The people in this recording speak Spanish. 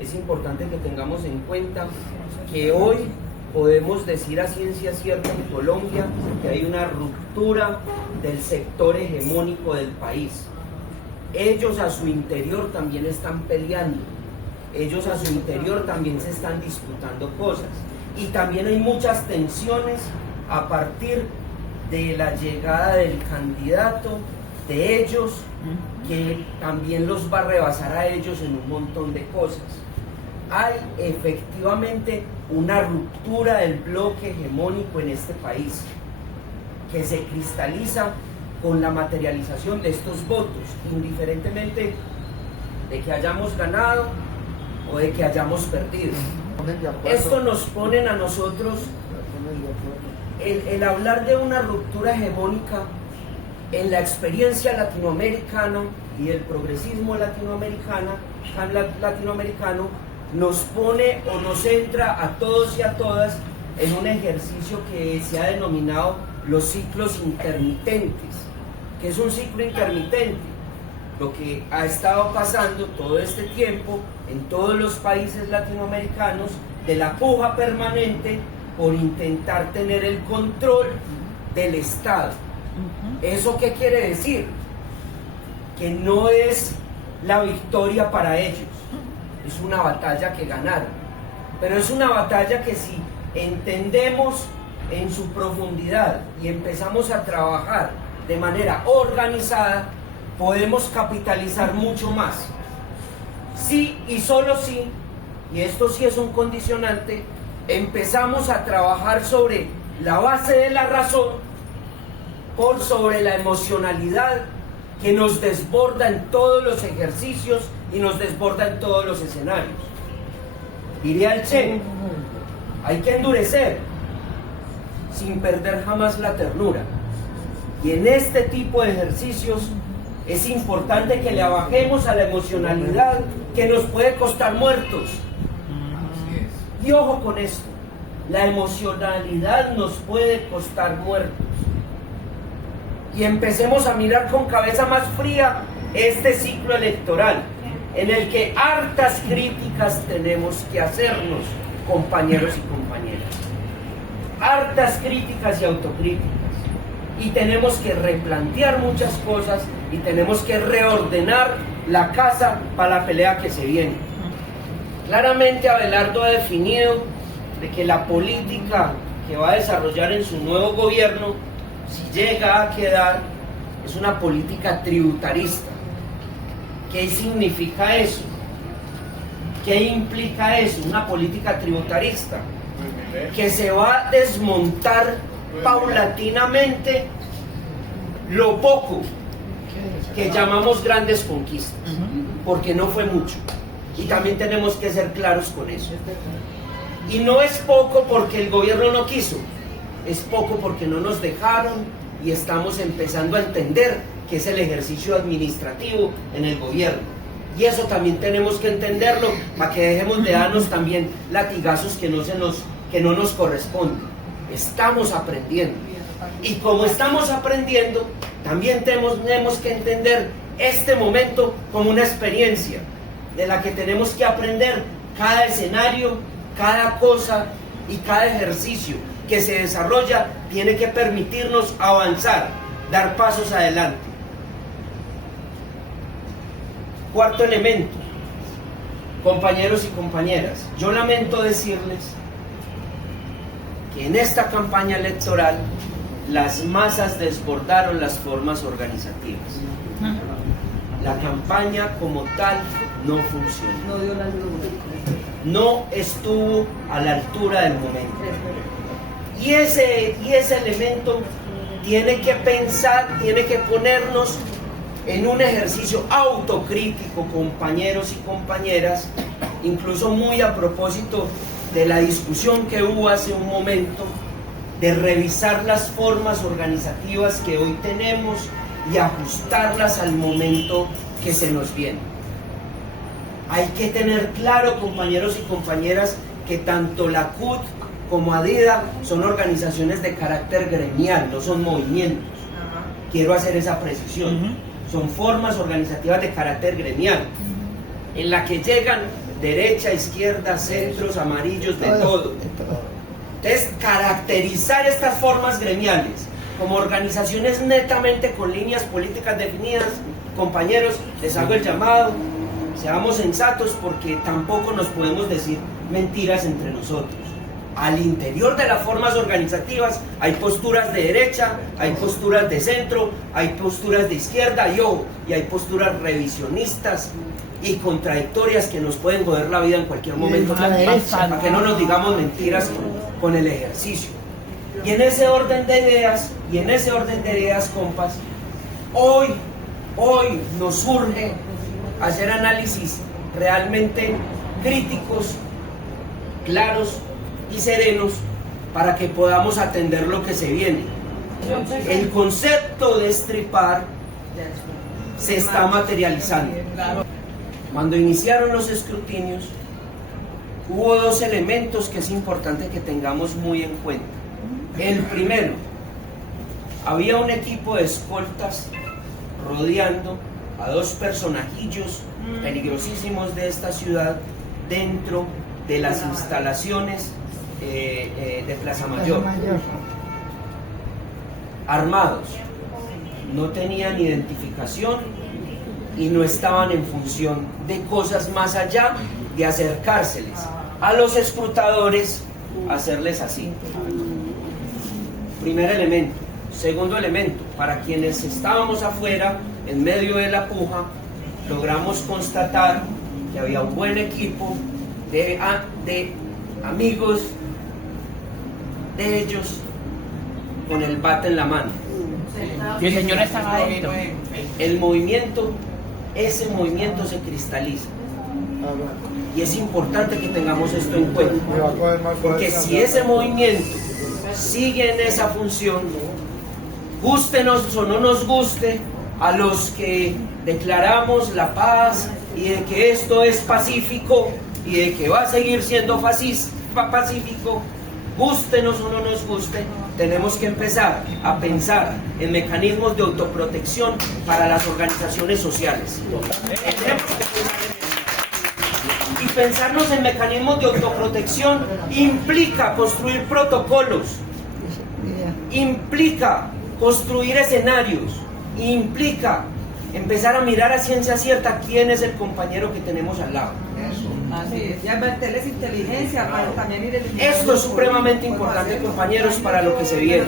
es importante que tengamos en cuenta que hoy podemos decir a ciencia cierta en Colombia que hay una ruptura del sector hegemónico del país. Ellos a su interior también están peleando, ellos a su interior también se están disputando cosas, y también hay muchas tensiones a partir de la llegada del candidato de ellos, que también los va a rebasar a ellos en un montón de cosas. Hay efectivamente una ruptura del bloque hegemónico en este país, que se cristaliza con la materialización de estos votos, indiferentemente de que hayamos ganado o de que hayamos perdido. Esto nos pone a nosotros, el hablar de una ruptura hegemónica en la experiencia latinoamericana y el progresismo latinoamericano, nos pone o nos entra a todos y a todas en un ejercicio que se ha denominado los ciclos intermitentes. ¿Qué es un ciclo intermitente? Lo que ha estado pasando todo este tiempo en todos los países latinoamericanos, de la puja permanente por intentar tener el control del Estado. ¿Eso qué quiere decir? Que no es la victoria para ellos, es una batalla que ganaron, pero es una batalla que si entendemos en su profundidad y empezamos a trabajar de manera organizada, podemos capitalizar mucho más. Sí y solo sí, y esto sí es un condicionante, empezamos a trabajar sobre la base de la razón por sobre la emocionalidad que nos desborda en todos los ejercicios y nos desborda en todos los escenarios. Diría el Che, hay que endurecer sin perder jamás la ternura. Y en este tipo de ejercicios es importante que le bajemos a la emocionalidad que nos puede costar muertos. Y ojo con esto, la emocionalidad nos puede costar muertos. Y empecemos a mirar con cabeza más fría este ciclo electoral, en el que hartas críticas tenemos que hacernos, compañeros y compañeras. Hartas críticas y autocríticas. Y tenemos que replantear muchas cosas y tenemos que reordenar la casa para la pelea que se viene. Claramente Abelardo ha definido de que la política que va a desarrollar en su nuevo gobierno, si llega a quedar, es una política tributarista. ¿Qué significa eso? ¿Qué implica eso? Una política tributarista que se va a desmontar paulatinamente lo poco que llamamos grandes conquistas, porque no fue mucho, y también tenemos que ser claros con eso. Y no es poco porque el gobierno no quiso, es poco porque no nos dejaron y estamos empezando a entender que es el ejercicio administrativo en el gobierno. Y eso también tenemos que entenderlo para que dejemos de darnos también latigazos que no nos corresponden. Estamos aprendiendo. Y como estamos aprendiendo, también tenemos que entender este momento como una experiencia de la que tenemos que aprender cada escenario, cada cosa y cada ejercicio que se desarrolla tiene que permitirnos avanzar, dar pasos adelante. Cuarto elemento, compañeros y compañeras, yo lamento decirles que en esta campaña electoral las masas desbordaron las formas organizativas. La campaña como tal no funcionó. No estuvo a la altura del momento. Y ese elemento tiene que pensar, tiene que ponernos en un ejercicio autocrítico, compañeros y compañeras, incluso muy a propósito de la discusión que hubo hace un momento, de revisar las formas organizativas que hoy tenemos y ajustarlas al momento que se nos viene. Hay que tener claro, compañeros y compañeras, que tanto la CUT como ADIDA son organizaciones de carácter gremial, no son movimientos. Quiero hacer esa precisión. Son formas organizativas de carácter gremial, en la que llegan derecha, izquierda, centros, amarillos, de todo. Entonces, caracterizar estas formas gremiales como organizaciones netamente con líneas políticas definidas, compañeros, les hago el llamado, seamos sensatos porque tampoco nos podemos decir mentiras entre nosotros. Al interior de las formas organizativas hay posturas de derecha, hay posturas de centro, hay posturas de izquierda y hay posturas revisionistas y contradictorias que nos pueden joder la vida en cualquier momento, para que no nos digamos mentiras con el ejercicio. Y en ese orden de ideas, compas, hoy nos surge hacer análisis realmente críticos, claros y serenos para que podamos atender lo que se viene. El concepto de estripar se está materializando. Cuando iniciaron los escrutinios, hubo dos elementos que es importante que tengamos muy en cuenta. El primero, había un equipo de escoltas rodeando a dos personajillos peligrosísimos de esta ciudad dentro de las instalaciones de Plaza Mayor. Armados, no tenían identificación y no estaban en función de cosas más allá de acercárseles a los escrutadores, hacerles así. Primer elemento. Segundo elemento, para quienes estábamos afuera, en medio de la puja, logramos constatar que había un buen equipo de amigos de ellos con el bate en la mano. Y el señor estaba adentro. El movimiento, ese movimiento se cristaliza. Y es importante que tengamos esto en cuenta. Porque si ese movimiento sigue en esa función, gústenos o no nos guste, a los que declaramos la paz y de que esto es pacífico y de que va a seguir siendo pacífico, gústenos o no nos guste, tenemos que empezar a pensar en mecanismos de autoprotección para las organizaciones sociales. Tenemos que pensar en eso. Y pensarnos en mecanismos de autoprotección implica construir protocolos, implica construir escenarios, implica empezar a mirar a ciencia cierta quién es el compañero que tenemos al lado. Así es, y advertirles inteligencia para también ir eliminando. Esto es supremamente importante, compañeros, para lo que se viene.